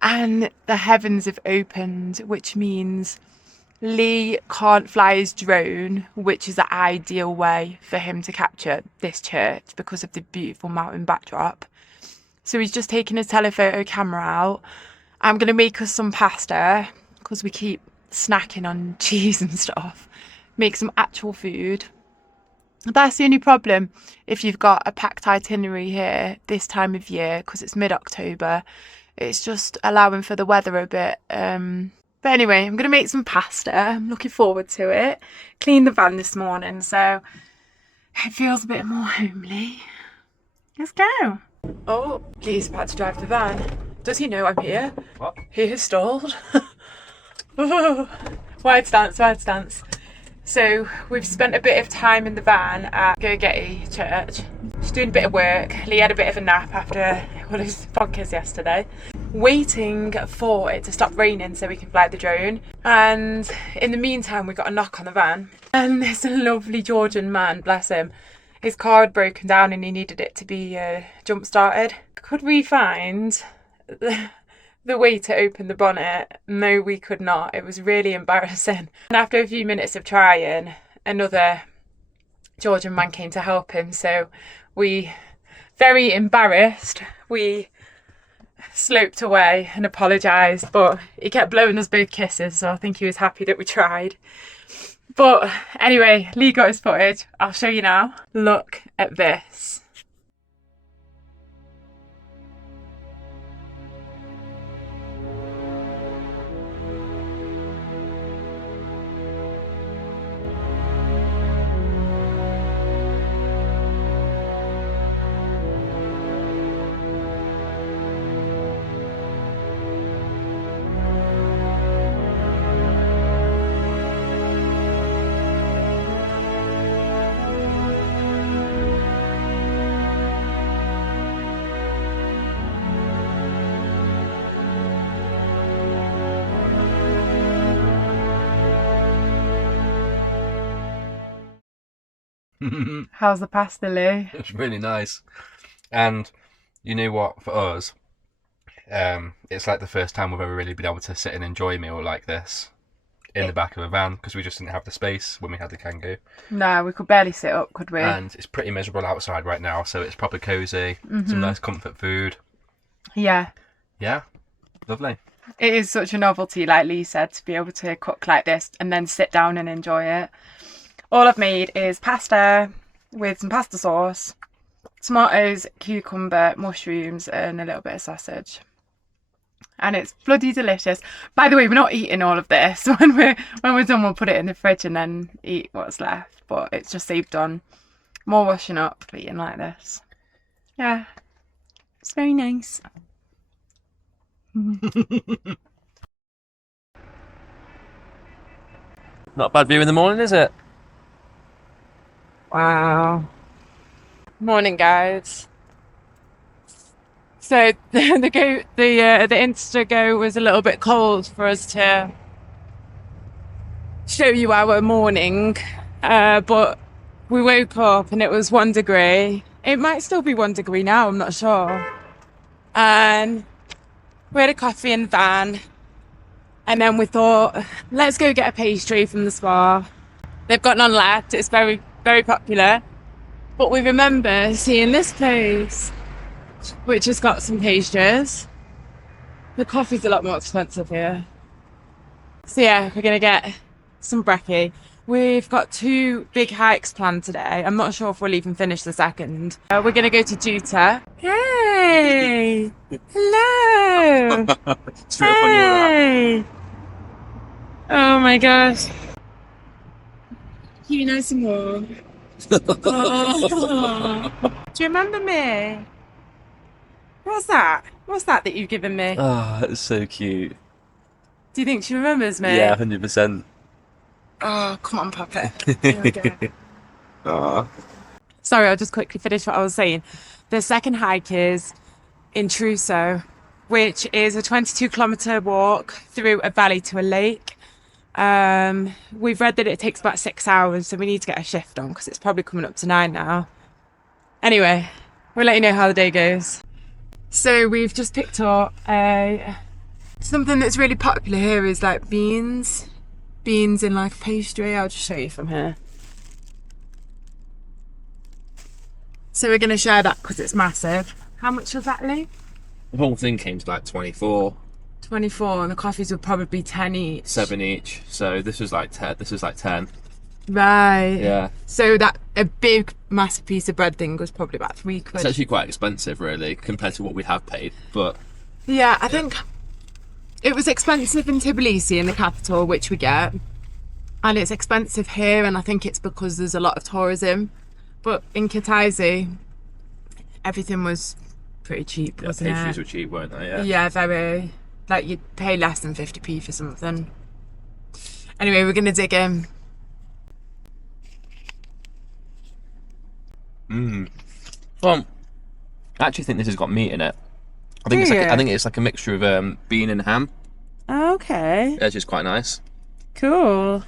And the heavens have opened, which means Lee can't fly his drone, which is the ideal way for him to capture this church because of the beautiful mountain backdrop. So he's just taken his telephoto camera out. I'm going to make us some pasta because we keep snacking on cheese and stuff. Make some actual food. That's the only problem if you've got a packed itinerary here this time of year because it's mid-October. It's just allowing for the weather a bit. But anyway, I'm going to make some pasta. I'm looking forward to it. Cleaned the van this morning, so it feels a bit more homely. Let's go. Oh, Lee's about to drive the van. Does he know I'm here? What? He has stalled. Wide stance, wide stance. So we've spent a bit of time in the van at Gergeti Church. Just doing a bit of work. Lee had a bit of a nap after all his bonkers yesterday. Waiting for it to stop raining so we can fly the drone. And in the meantime, we got a knock on the van. And there's a lovely Georgian man, bless him. His car had broken down and he needed it to be jump started. Could we find the way to open the bonnet? No, we could not. It was really embarrassing. And after a few minutes of trying, another Georgian man came to help him. So we, very embarrassed, we sloped away and apologised. But he kept blowing us both kisses, so I think he was happy that we tried. But anyway, Lee got his footage. I'll show you now. Look at this. How's the pasta, Lee? It's really nice. And you know what, for us, it's like the first time we've ever really been able to sit and enjoy a meal like this in the back of a van because we just didn't have the space when we had the Kangoo. No, we could barely sit up, could we? And it's pretty miserable outside right now, so it's proper cosy. Some nice comfort food. Yeah. Yeah, lovely. It is such a novelty, like Lee said, to be able to cook like this and then sit down and enjoy it. All I've made is pasta, with some pasta sauce, tomatoes, cucumber, mushrooms and a little bit of sausage. And it's bloody delicious. By the way, we're not eating all of this. When we're done, we'll put it in the fridge and then eat what's left. But it's just saved on more washing up eating like this. Yeah, it's very nice. Not a bad view in the morning, is it? Wow. Morning, guys. So the Insta go was a little bit cold for us to show you our morning, but we woke up and it was 1 degree. It might still be 1 degree now, I'm not sure. And we had a coffee in the van, and then we thought, let's go get a pastry from the spa. They've got none left. It's very, very popular. But we remember seeing this place, which has got some pastries. The coffee's a lot more expensive here. So yeah, we're gonna get some brekkie. We've got 2 big hikes planned today. I'm not sure if we'll even finish the second. We're gonna go to Juta. Hey! Hello! Hey! Oh my gosh. You know some more. Oh. Do you remember me? What's that? What's that you've given me? Oh, it's so cute. Do you think she remembers me? Yeah, 100%. Oh, come on, Papa. Here we go. Aww. Sorry, I'll just quickly finish what I was saying. The second hike is in Trousseau, which is a 22-kilometre walk through a valley to a lake. We've read that it takes about 6 hours, so we need to get a shift on because it's probably coming up to 9 now. Anyway, we'll let you know how the day goes. So we've just picked up something that's really popular here is like beans in like pastry. I'll just show you from here. So we're going to share that because it's massive. How much was that, Lee? The whole thing came to like 24. 24, and the coffees would probably be 10 each. 7 each. So this was like 10. This was like 10. Right. Yeah. So that a big massive piece of bread thing was probably about £3. It's actually quite expensive, really, compared to what we have paid. But yeah, I think it was expensive in Tbilisi, in the capital, which we get, and it's expensive here, and I think it's because there's a lot of tourism. But in Kutaisi, everything was pretty cheap, wasn't it? pastries were cheap, weren't they? Yeah. Yeah, very. Like, you'd pay less than 50p for something. Anyway, we're gonna dig in. Well, I actually think this has got meat in it. I think it's like a mixture of bean and ham. Okay. It's just quite nice. Cool.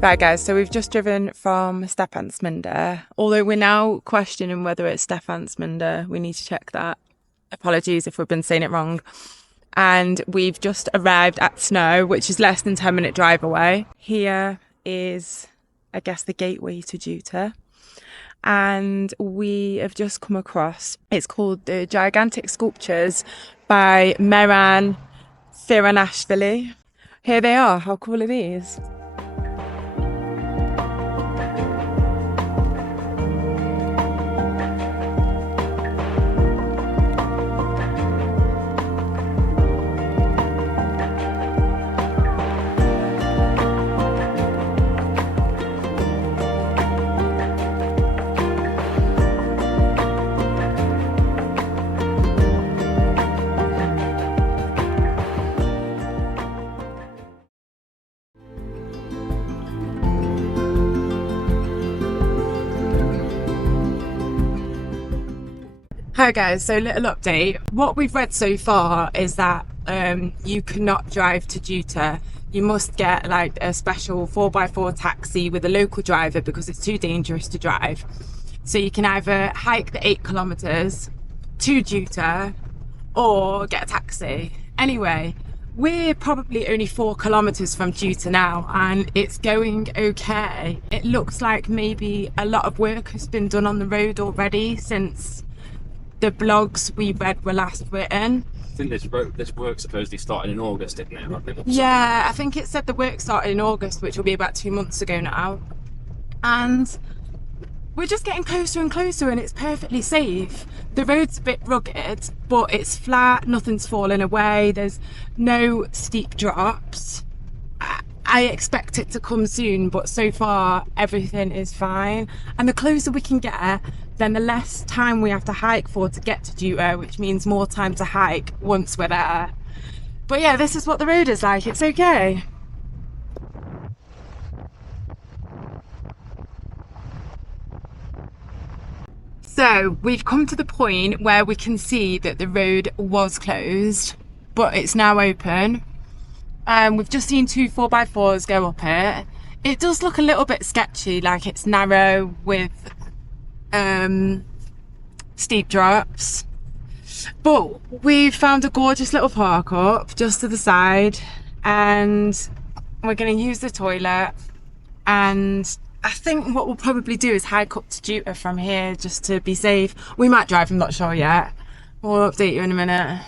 Right guys, so we've just driven from Stepantsminda, although we're now questioning whether it's Stepantsminda. We need to check that. Apologies if we've been saying it wrong. And we've just arrived at Snow, which is less than 10-minute drive away. Here is, I guess, the gateway to Juta. And we have just come across, it's called the Gigantic Sculptures by Merab, Phiranishvili. Here they are. How cool are these? Hi guys, so little update. What we've read so far is that you cannot drive to Juta. You must get like a special 4x4 taxi with a local driver because it's too dangerous to drive. So you can either hike the 8 kilometers to Juta or get a taxi. Anyway, We're probably only 4 kilometres from Juta now, and it's going okay. It looks like maybe a lot of work has been done on the road already since the blogs we read were last written. I think this work supposedly started in August, didn't it? Yeah, I think it said the work started in August, which will be about 2 months ago now. And we're just getting closer and closer, and it's perfectly safe. The road's a bit rugged, but it's flat, nothing's falling away, there's no steep drops. I expect it to come soon, but so far everything is fine. And the closer we can get, then the less time we have to hike for to get to Juta, which means more time to hike once we're there. But yeah, this is what the road is like, it's okay. So we've come to the point where we can see that the road was closed, but it's now open. We've just seen 2 4x4s go up it. It does look a little bit sketchy, like it's narrow with steep drops. But we've found a gorgeous little park up just to the side, and we're going to use the toilet, and I think what we'll probably do is hike up to Juta from here just to be safe. We might drive, I'm not sure yet. We'll update you in a minute.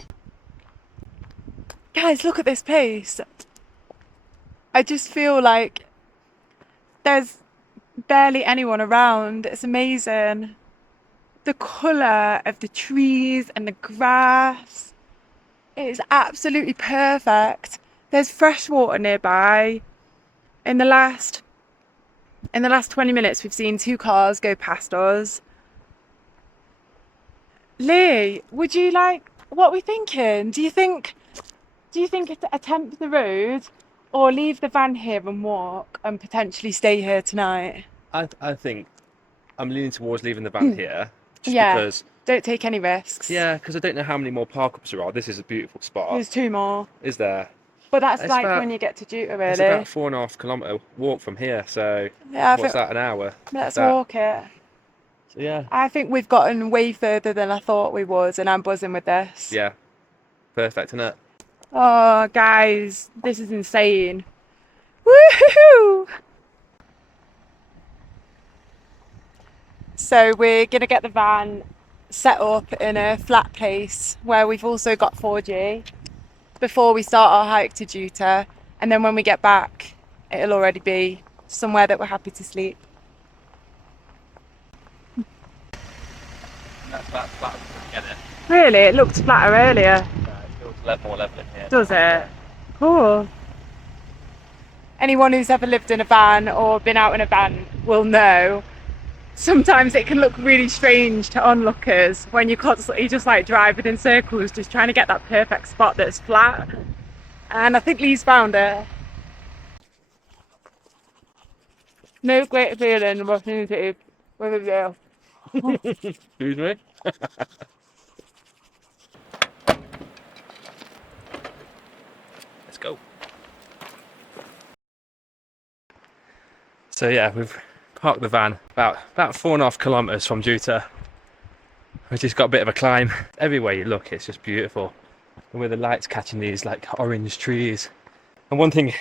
Guys, look at this place. I just feel like there's barely anyone around. It's amazing. The colour of the trees and the grass. It is absolutely perfect. There's fresh water nearby. In the last 20 minutes, we've seen 2 cars go past us. Lee, what are we thinking? Do you think attempt the road or leave the van here and walk and potentially stay here tonight? I think I'm leaning towards leaving the van here. Because don't take any risks. Yeah, because I don't know how many more park-ups there are. This is a beautiful spot. There's 2 more. Is there? But that's like when you get to Juta, really. It's about 4.5 kilometre walk from here, so yeah, what's that, an hour? Let's walk it. So yeah. I think we've gotten way further than I thought we would, and I'm buzzing with this. Yeah. Perfect, isn't it? Oh, guys, this is insane. Woohoo! So we're going to get the van set up in a flat place where we've also got 4G before we start our hike to Juta, and then when we get back it'll already be somewhere that we're happy to sleep. That's about flat when we get it. Really? It looked flatter earlier. It feels more level in here. Does it? Cool. Anyone who's ever lived in a van or been out in a van will know sometimes it can look really strange to onlookers when you're constantly just like driving in circles, just trying to get that perfect spot that's flat. And I think Lee's found it. No great feeling rushing into it with a girl. Excuse me? Let's go. So yeah, we've parked the van about 4.5 kilometres from Juta. We've just got a bit of a climb. Everywhere you look, it's just beautiful. And with the lights catching these like orange trees. And one thing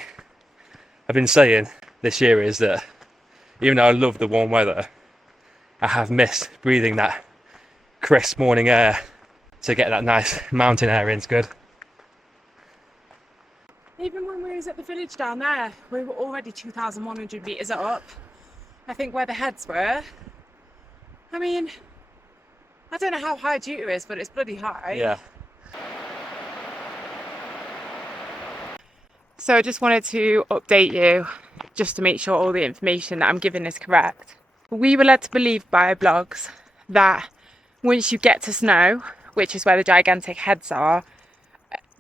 I've been saying this year is that even though I love the warm weather, I have missed breathing that crisp morning air to get that nice mountain air in. It's good. Even when we was at the village down there, we were already 2,100 metres up. I think where the heads were. I mean, I don't know how high Juta is, but it's bloody high. Yeah. So I just wanted to update you, just to make sure all the information that I'm giving is correct. We were led to believe by blogs that once you get to snow, which is where the gigantic heads are,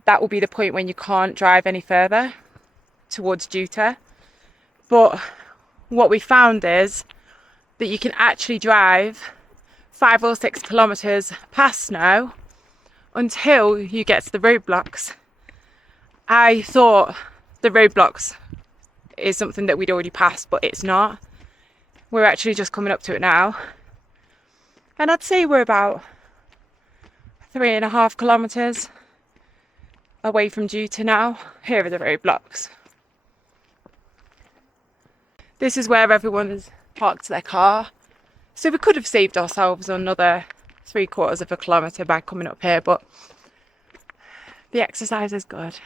that will be the point when you can't drive any further towards Juta. But what we found is that you can actually drive 5 or 6 kilometres past snow until you get to the roadblocks. I thought the roadblocks is something that we'd already passed, but it's not. We're actually just coming up to it now. And I'd say we're about 3.5 kilometres away from Juta now. Here are the roadblocks. This is where everyone has parked their car. So we could have saved ourselves another 3/4 of a kilometre by coming up here, but the exercise is good.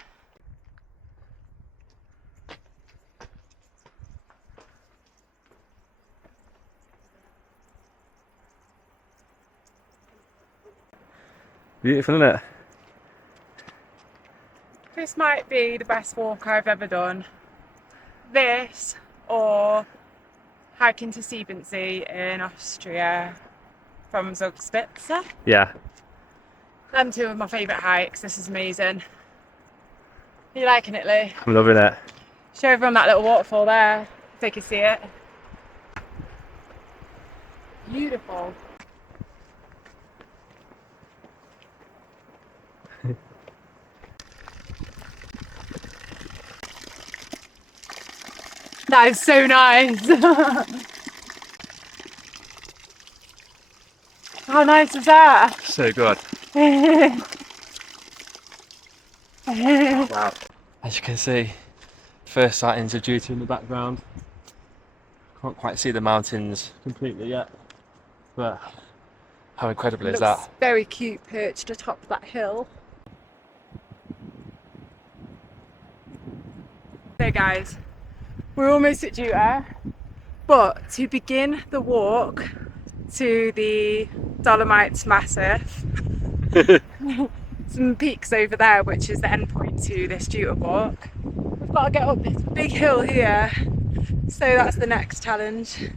Beautiful, isn't it? This might be the best walk I've ever done. This or hiking to Tbilisi in Austria from Zugspitze. Yeah. Them two are my favourite hikes. This is amazing. Are you liking it, Lee? I'm loving it. Show everyone that little waterfall there, if they can see it. Beautiful. That is so nice. How nice is that? So good. Wow. As you can see, first sightings of Juta in the background. Can't quite see the mountains completely yet, but how incredible is that? Very cute, perched atop that hill. So guys, we're almost at Juta, but to begin the walk to the Dolomites Massif, some peaks over there, which is the end point to this Juta walk. We've got to get up this big hill here, so that's the next challenge.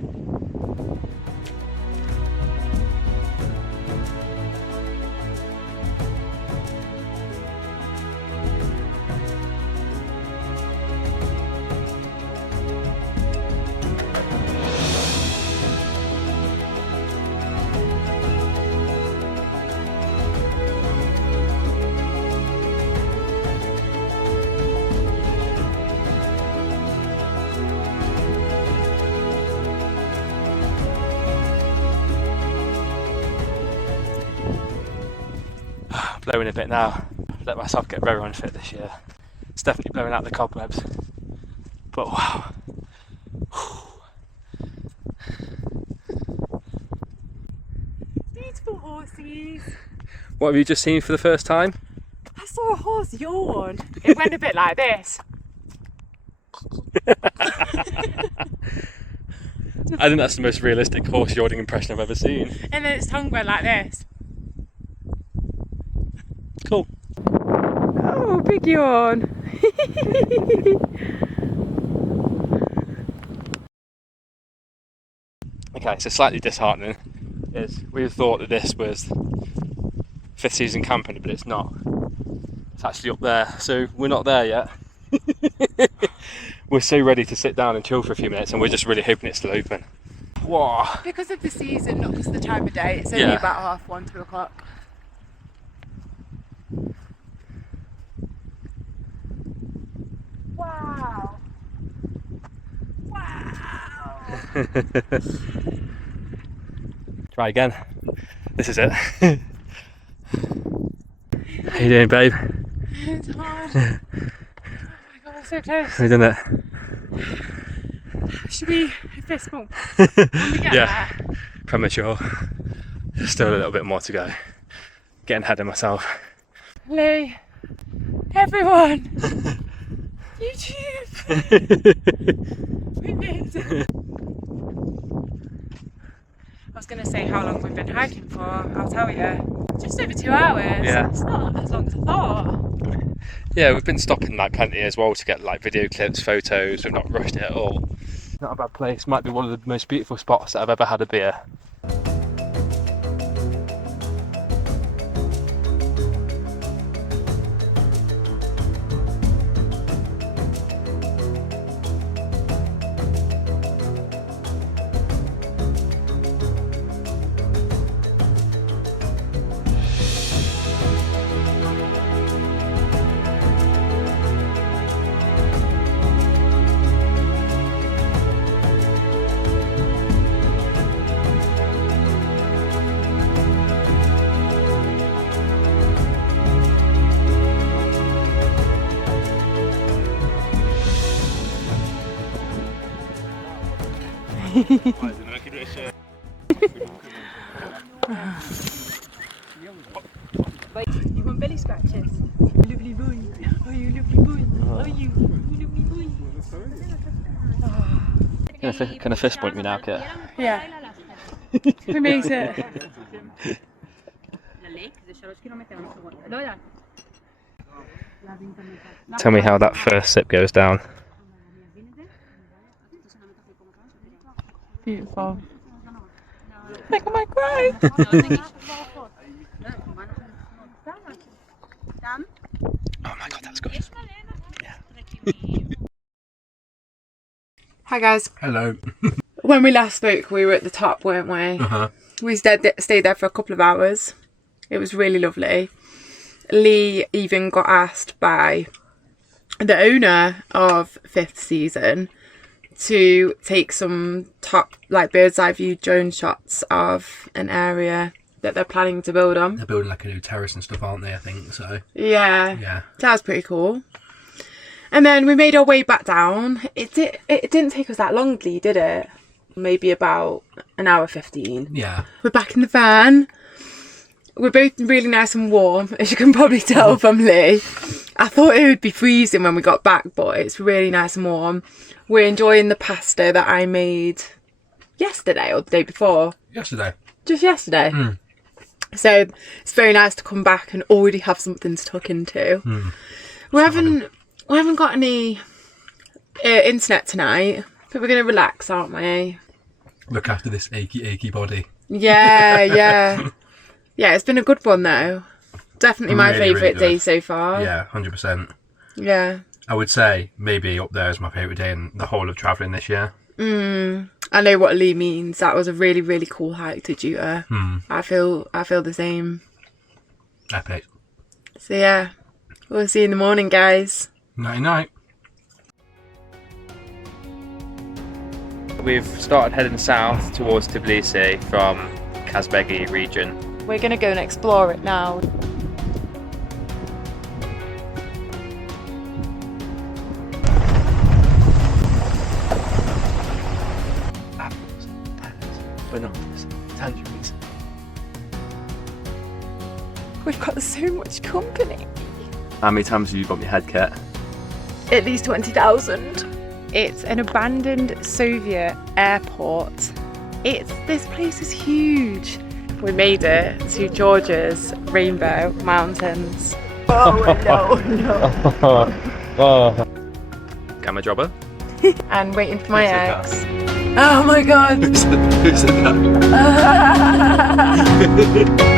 Blowing a bit now. Let myself get very unfit this year. It's definitely blowing out the cobwebs. But wow. Beautiful horses. What have you just seen for the first time? I saw a horse yawn. It went a bit like this. I think that's the most realistic horse yawning impression I've ever seen. And then its tongue went like this. Cool. Oh, big yawn. Okay, so slightly disheartening is we thought that this was 5th season camping, but it's not. It's actually up there, so we're not there yet. We're so ready to sit down and chill for a few minutes, and we're just really hoping it's still open. Whoa. Because of the season, not because of the time of day, it's only about 1:30, 2 o'clock. Wow. Wow. Try again. This is it. How you doing, babe? It's hard. Oh my god, I'm so close. Have you done it? Should we fist bump when we get there? Premature. Still a little bit more to go. Getting ahead of myself. Lee, everyone, YouTube. We made it. I was going to say how long we've been hiking for. I'll tell you, just over 2 hours. Yeah. It's not as long as I thought. Yeah, we've been stopping like plenty as well to get like video clips, photos. We've not rushed it at all. Not a bad place. Might be one of the most beautiful spots that I've ever had a beer. You want belly scratches? Lovely boy. Oh, you lovely boy. Oh, you lovely boy. Can I fist point me now, Kit? Yeah. We made it. Tell me how that first sip goes down. Beautiful. Look at my cry. Oh my god, that's good. Hi guys. Hello. When we last spoke, we were at the top, weren't we? We stayed there for a couple of hours. It was really lovely. Lee even got asked by the owner of Fifth Season to take some top, like, bird's eye view drone shots of an area that they're planning to build on. They're building like a new terrace and stuff, aren't they? I think so. Yeah. Yeah. That was pretty cool. And then we made our way back down. It didn't take us that long, Lee, did it? Maybe about an hour 15. Yeah. We're back in the van. We're both really nice and warm, as you can probably tell from Lee. I thought it would be freezing when we got back, but it's really nice and warm. We're enjoying the pasta that I made yesterday or the day before. Yesterday. Just yesterday. So it's very nice to come back and already have something to tuck into. We haven't got any internet tonight, but we're going to relax, aren't we? Look after this achy body. Yeah, yeah. Yeah, it's been a good one though. Definitely my Really, favourite really day so far. Yeah, 100%. Yeah. I would say maybe up there is my favourite day in the whole of travelling this year. I know what Lee means. That was a really, really cool hike to Juta. I feel the same. Epic. So yeah, we'll see you in the morning, guys. Night night. We've started heading south towards Tbilisi from Kazbegi region. We're going to go and explore it now. Apples, pears, bananas, tangerines. We've got so much company. How many times have you bumped your head, Kat? At least 20,000. It's an abandoned Soviet airport. This place is huge. We made it to Georgia's Rainbow Mountains. Oh no. Camera jobber. And waiting for my Who said eggs. Oh my god. Who said that?